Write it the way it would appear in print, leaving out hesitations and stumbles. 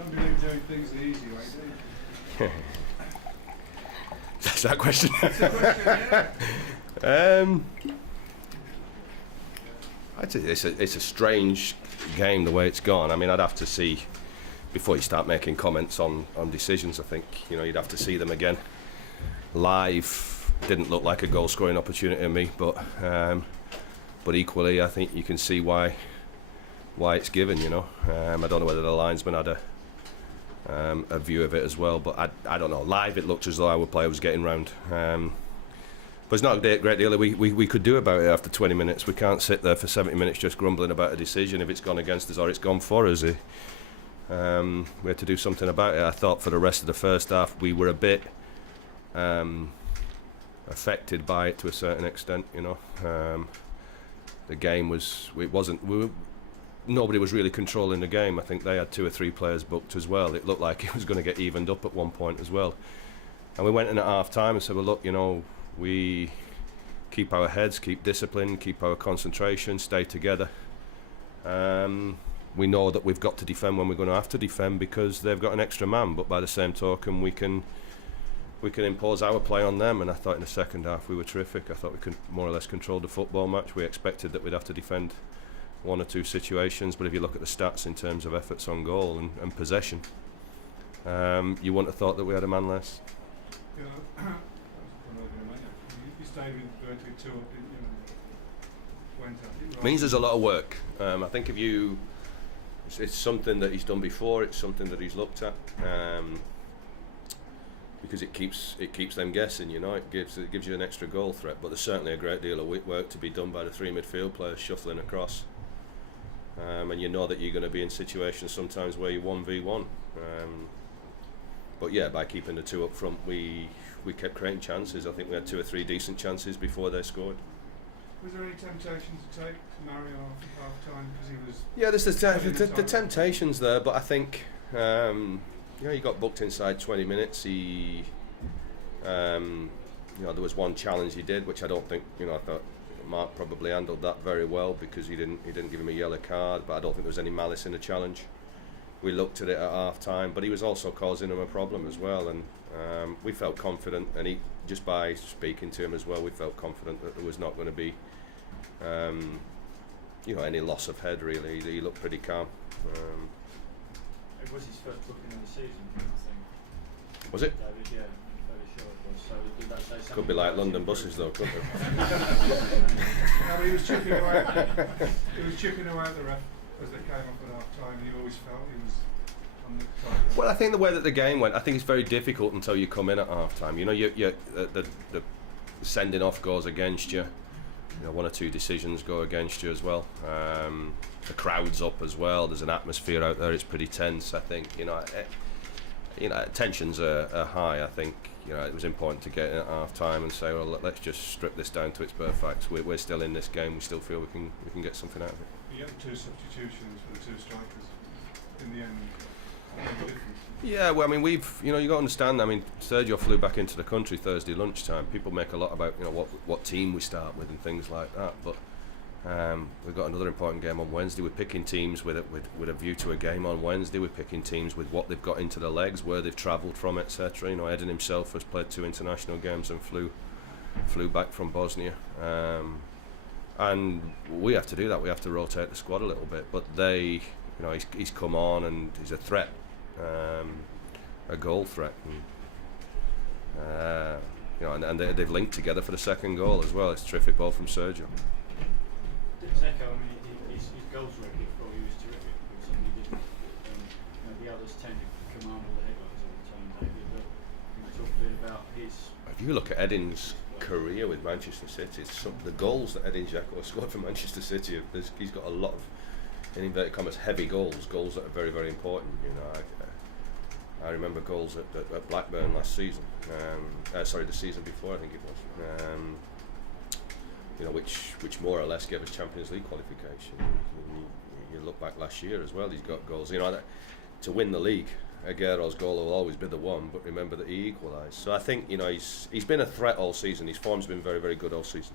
Don't believe doing things the easy way, do you? That's that question. That's the question, yeah. I'd say it's a strange game the way it's gone. I mean, I'd have to see before you start making comments on decisions. I think you'd have to see them again live. Didn't look like a goal scoring opportunity to me, but equally I think you can see why it's given. I don't know whether the linesman had a view of it as well, but I don't know. Live it looked as though our player was getting round. But it's not a great deal that we could do about it after 20 minutes. We can't sit there for 70 minutes just grumbling about a decision if it's gone against us or it's gone for us. We had to do something about it. I thought for the rest of the first half we were a bit affected by it to a certain extent. The game nobody was really controlling the game. I think they had 2 or 3 players booked as well. It looked like it was going to get evened up at one point as well. And we went in at half time and said, well, look, we keep our heads, keep discipline, keep our concentration, stay together. We know that we've got to defend when we're going to have to defend because they've got an extra man, but by the same token we can impose our play on them. And I thought in the second half we were terrific. I thought we could more or less control the football match. We expected that we'd have to defend 1 or 2 situations, but if you look at the stats in terms of efforts on goal and possession, you wouldn't have thought that we had a man less. You stayed with virtually 2 up, didn't you? Went up. It means there's a lot of work. I think it's something that he's done before. It's something that he's looked at because it keeps them guessing. It gives you an extra goal threat. But there's certainly a great deal of work to be done by the 3 midfield players shuffling across. And you know that you're going to be in situations sometimes where you're 1v1. But yeah, by keeping the 2 up front, we kept creating chances. I think we had 2 or 3 decent chances before they scored. Was there any temptation to take Mario off at half time because he was? Yeah, there's the temptations there, but I think he got booked inside 20 minutes. He, there was one challenge he did, which I don't think I thought Mark probably handled that very well because he didn't give him a yellow card, but I don't think there was any malice in the challenge. We looked at it at half time, but he was also causing him a problem as well, and we felt confident, and just by speaking to him as well, we felt confident that there was not going to be any loss of head really. He looked pretty calm. It was his first booking of the season, I think. Was it? David, yeah, very sure it was. So did that say something? Could be like London buses though, couldn't it? No, but he was chipping away. He was chipping away at the ref as they came up at half time. You always felt he was on the top. Well, I think the way that the game went, I think it's very difficult until you come in at half time. The sending off goes against you. 1 or 2 decisions go against you as well. The crowd's up as well. There's an atmosphere out there. It's pretty tense. I think tensions are high. I think it was important to get in at half time and say, well, let's just strip this down to its bare facts. We're still in this game. We still feel we can get something out of it. You had 2 substitutions for the 2 strikers in the end. Yeah, well, I mean, you got to understand. I mean, Sergio flew back into the country Thursday lunchtime. People make a lot about what team we start with and things like that, but we've got another important game on Wednesday. We're picking teams with a view to a game on Wednesday. We're picking teams with what they've got into their legs, where they've travelled from, etc. Edin himself has played 2 international games and flew back from Bosnia, and we have to do that. We have to rotate the squad a little bit, but he's come on and he's a threat. A goal threat, and they've linked together for the second goal as well. It's a terrific ball from Sergio. Dzeko, his goals record for you was terrific. It was something he didn't. The others tended to command all the headlines all the time, David. But can you talk a bit about his? If you look at Edin's career with Manchester City, the goals that Edin Dzeko has scored for Manchester City, he's got a lot of, in inverted commas, heavy goals that are very, very important. I remember goals at Blackburn last season. The season before, I think it was. Which more or less gave us Champions League qualification. You look back last year as well. He's got goals. To win the league, Aguero's goal will always be the one. But remember that he equalised. So I think he's been a threat all season. His form's been very, very good all season.